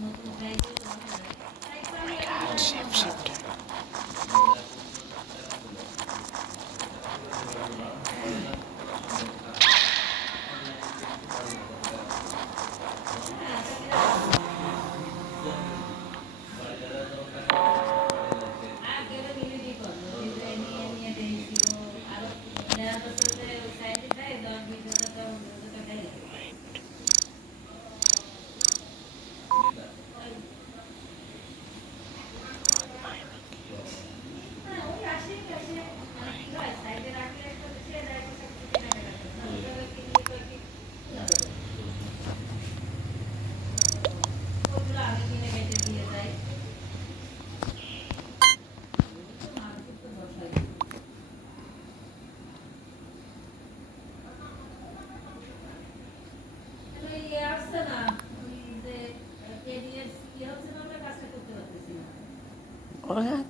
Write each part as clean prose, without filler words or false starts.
Oh my god, same shifter. What?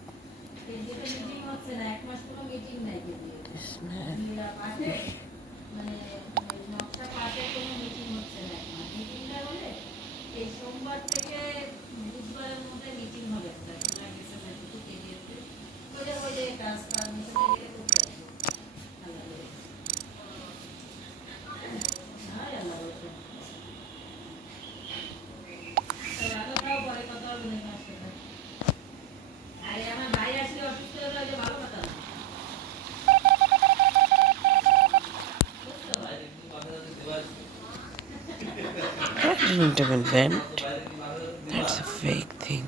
This man. That didn't even vent. That's a fake thing.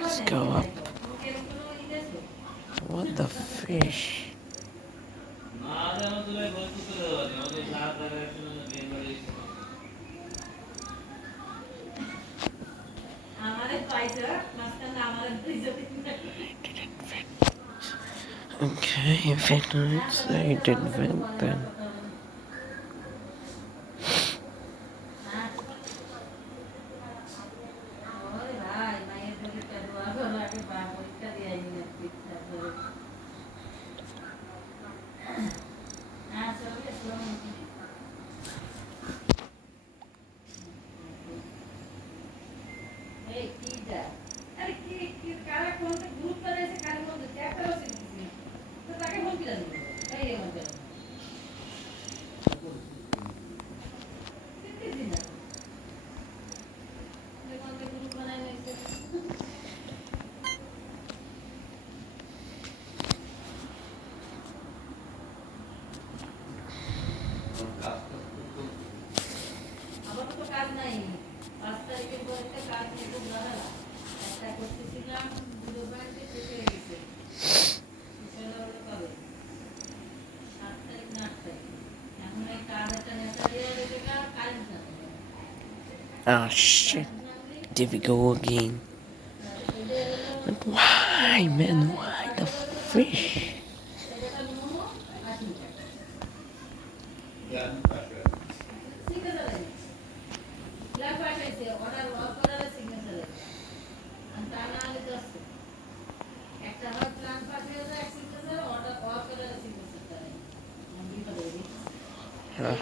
Let's go up. What the fish? Okay, if it didn't say it didn't vent, then. Oh shit. Did we go again? But why, man? Why the fish? Huh.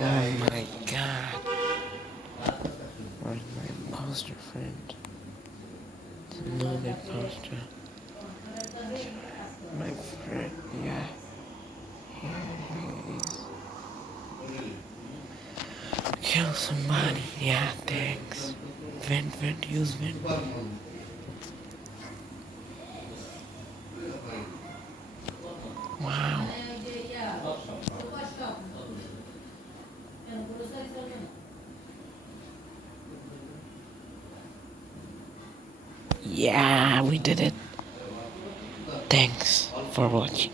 Oh my god. Where's my imposter friend? It's another imposter. My friend, yeah. Here he is. Kill somebody, yeah, thanks. Vent, use vent. Wow. Yeah, we did it. Thanks for watching.